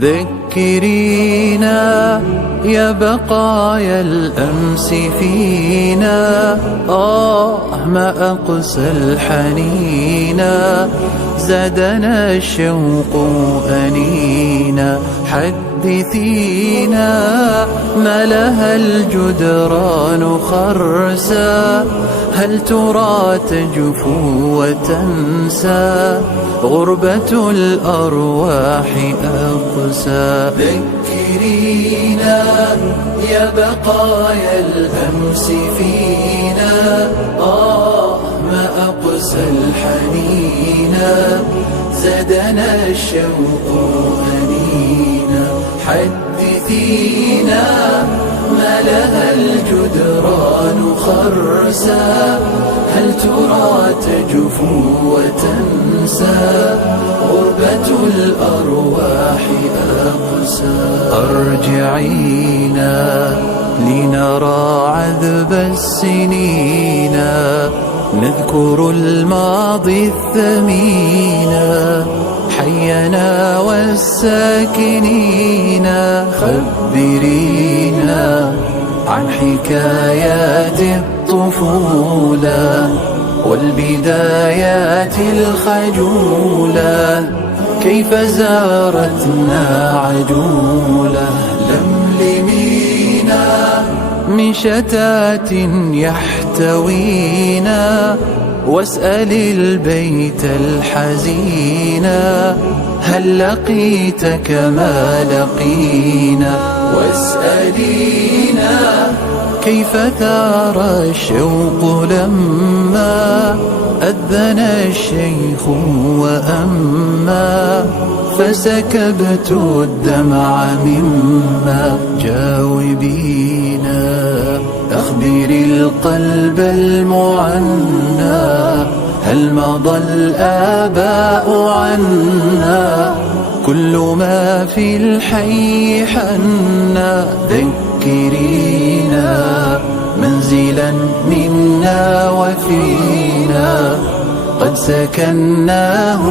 ذكرينا يا بقايا الأمس فينا، ما أقسى الحنينا، زادنا الشوق أنينا. حدثينا ما لها الجدران خرسا، هل ترى تجفو وتنسى؟ غربة الأرواح أقسى. ذكرينا يا بقايا الأمس فينا، ما أقسى الحنينا، زادنا الشوق أنينا. حدثينا ما لها الجدران خرسا، هل ترى تجفو وتنسى؟ غربة الأرواح أقسى. أرجعينا لنرى عذب السنين، نذكر الماضي الثمين، حينا والساكنين. خبرينا عن حكايات الطفولة والبدايات الخجولة، كيف زارتنا عجولة. لملمينا من شتات يحتوينا، واسأل البيت الحزينا، هل لقيت كما لقينا؟ واسألينا كيف ثار الشوق لما أذن الشيخ وأما، فسكبت الدمع مما. جاوبينا أخبري القلب المعنى، هل مضى الآباء عنا؟ كل ما في الحي حنا. ذكرينا منزلا منا وفينا، قد سكناه